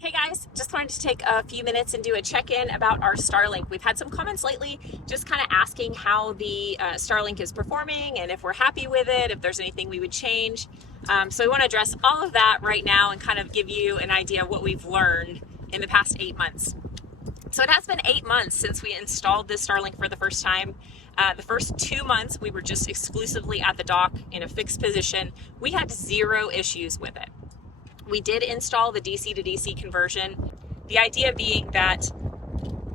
Hey guys, just wanted to take a few minutes and do a check-in about our Starlink. We've had some comments lately just kind of asking how the Starlink is performing and if we're happy with it, if there's anything we would change. So we want to address all of that right now and kind of give you an idea of what we've learned in the past 8 months. So it has been 8 months since we installed this Starlink for the first time. The first 2 months we were just exclusively at the dock in a fixed position. We had zero issues with it. We did install the DC to DC conversion. The idea being that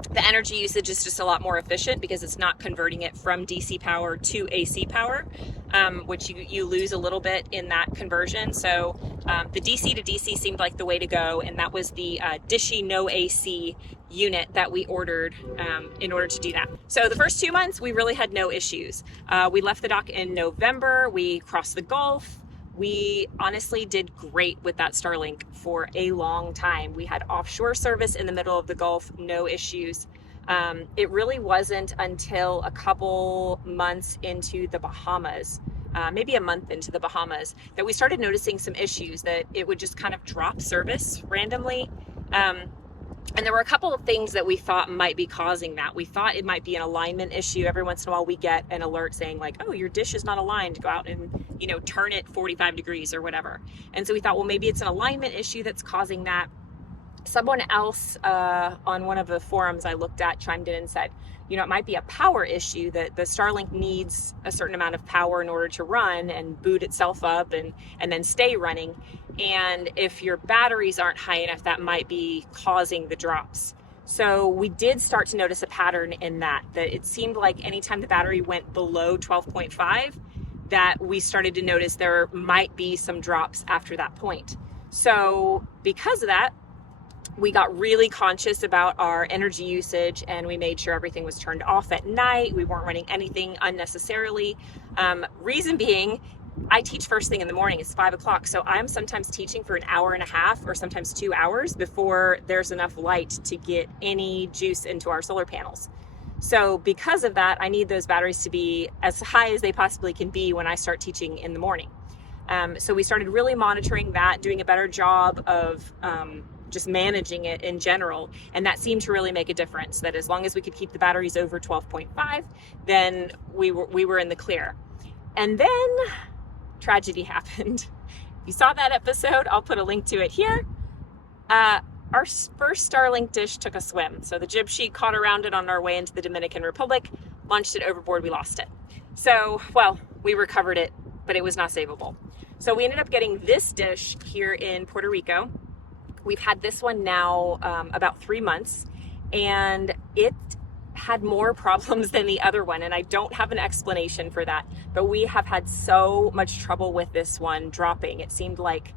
the energy usage is just a lot more efficient because it's not converting it from DC power to AC power, which you lose a little bit in that conversion. So the DC to DC seemed like the way to go, and that was the Dishy No AC unit that we ordered in order to do that. So the first 2 months, we really had no issues. We left the dock in November. We crossed the Gulf. We honestly did great with that Starlink for a long time. We had offshore service in the middle of the Gulf, no issues. It really wasn't until a couple months into the Bahamas, maybe a month into the Bahamas, that we started noticing some issues, that it would just kind of drop service randomly. And there were a couple of things that we thought might be causing that. We thought it might be an alignment issue. Every once in a while we get an alert saying like, oh, your dish is not aligned. Go out and, turn it 45 degrees or whatever. And so we thought, well, maybe it's an alignment issue that's causing that. Someone else on one of the forums I looked at chimed in and said, it might be a power issue, that the Starlink needs a certain amount of power in order to run and boot itself up and then stay running. And if your batteries aren't high enough, that might be causing the drops. So we did start to notice a pattern in that it seemed like anytime the battery went below 12.5, that we started to notice there might be some drops after that point. So because of that, we got really conscious about our energy usage, and we made sure everything was turned off at night. We weren't running anything unnecessarily. Reason being, I teach first thing in the morning. It's 5 o'clock. So I'm sometimes teaching for an hour and a half or sometimes 2 hours before there's enough light to get any juice into our solar panels. So because of that, I need those batteries to be as high as they possibly can be when I start teaching in the morning. So we started really monitoring that, doing a better job of just managing it in general. And that seemed to really make a difference, that as long as we could keep the batteries over 12.5, then we were in the clear. And then tragedy happened. If you saw that episode, I'll put a link to it here. Our first Starlink dish took a swim. So the jib sheet caught around it on our way into the Dominican Republic, launched it overboard, we lost it. So, well, we recovered it, but it was not savable. So we ended up getting this dish here in Puerto Rico. We've had this one now about 3 months, and it had more problems than the other one, and I don't have an explanation for that, but we have had so much trouble with this one dropping. It seemed like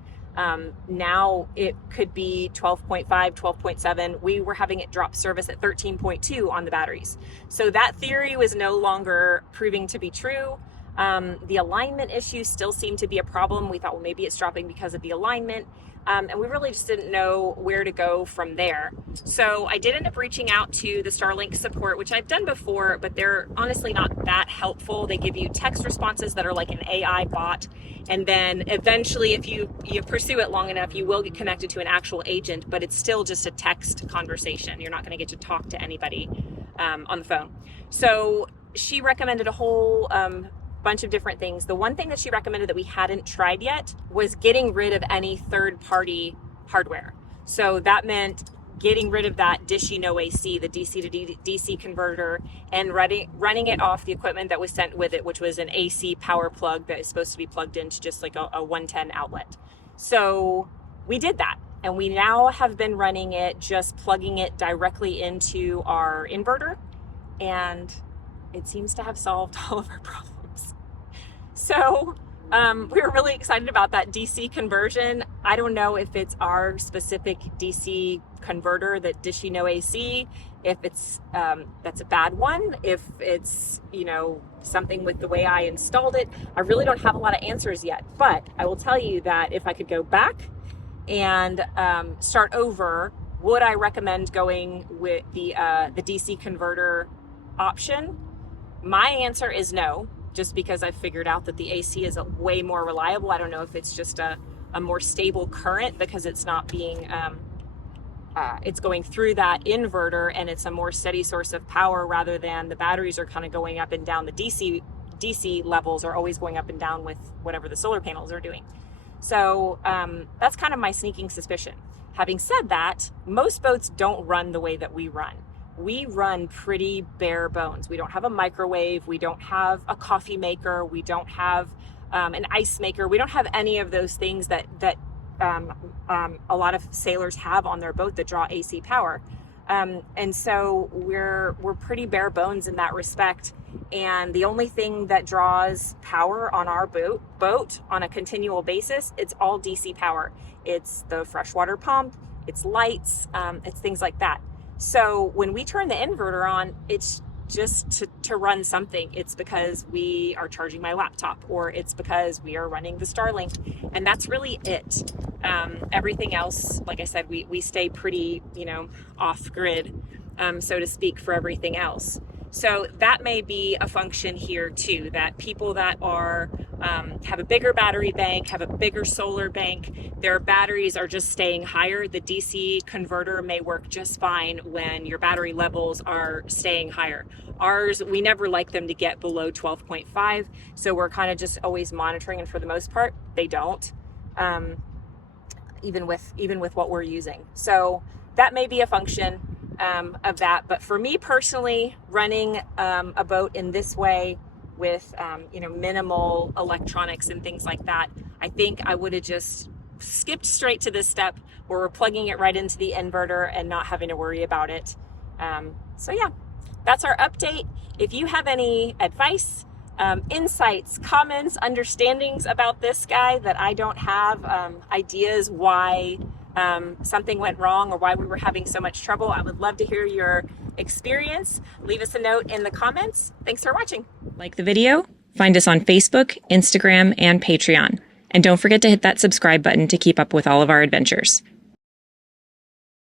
now it could be 12.5, 12.7. We were having it drop service at 13.2 on the batteries. So that theory was no longer proving to be true. The alignment issue still seemed to be a problem. We thought, well, maybe it's dropping because of the alignment. And we really just didn't know where to go from there. So I did end up reaching out to the Starlink support, which I've done before, but they're honestly not that helpful. They give you text responses that are like an AI bot. And then eventually, if you pursue it long enough, you will get connected to an actual agent, but it's still just a text conversation. You're not going to get to talk to anybody on the phone. So she recommended a whole bunch of different things. The one thing that she recommended that we hadn't tried yet was getting rid of any third-party hardware. So that meant getting rid of that Dishy No AC, the DC to DC converter, and running it off the equipment that was sent with it, which was an AC power plug that is supposed to be plugged into just like a 110 outlet. So we did that, and we now have been running it, just plugging it directly into our inverter, and it seems to have solved all of our problems. So we were really excited about that DC conversion. I don't know if it's our specific DC converter, that Dishy No AC, if it's that's a bad one, if it's something with the way I installed it. I really don't have a lot of answers yet, but I will tell you that if I could go back and start over, would I recommend going with the DC converter option? My answer is no, just because I've figured out that the AC is way more reliable. I don't know if it's just a more stable current because it's not being it's going through that inverter and it's a more steady source of power rather than the batteries are kind of going up and down. The DC levels are always going up and down with whatever the solar panels are doing. So that's kind of my sneaking suspicion. Having said that, most boats don't run the way that we run. We run pretty bare bones. We don't have a microwave. We don't have a coffee maker. We don't have an ice maker. We don't have any of those things that a lot of sailors have on their boat that draw AC power. And so we're pretty bare bones in that respect. And the only thing that draws power on our boat on a continual basis, it's all DC power. It's the freshwater pump, it's lights, it's things like that. So when we turn the inverter on, it's just to run something. It's because we are charging my laptop, or it's because we are running the Starlink, and that's really it. Everything else, like I said, we stay pretty, off grid, so to speak, for everything else. So that may be a function here too, that people that are have a bigger battery bank, have a bigger solar bank, their batteries are just staying higher. The DC converter may work just fine when your battery levels are staying higher. Ours, we never like them to get below 12.5, so we're kind of just always monitoring, and for the most part, they don't, even with what we're using. So that may be a function of that. But for me personally, running a boat in this way with minimal electronics and things like that, I think I would have just skipped straight to this step where we're plugging it right into the inverter and not having to worry about it. So yeah, that's our update. If you have any advice, insights, comments, understandings about this guy that I don't have, ideas why something went wrong or why we were having so much trouble, I would love to hear your experience. Leave us a note in the comments. Thanks for watching. Like the video? Find us on Facebook, Instagram, and Patreon. And don't forget to hit that subscribe button to keep up with all of our adventures.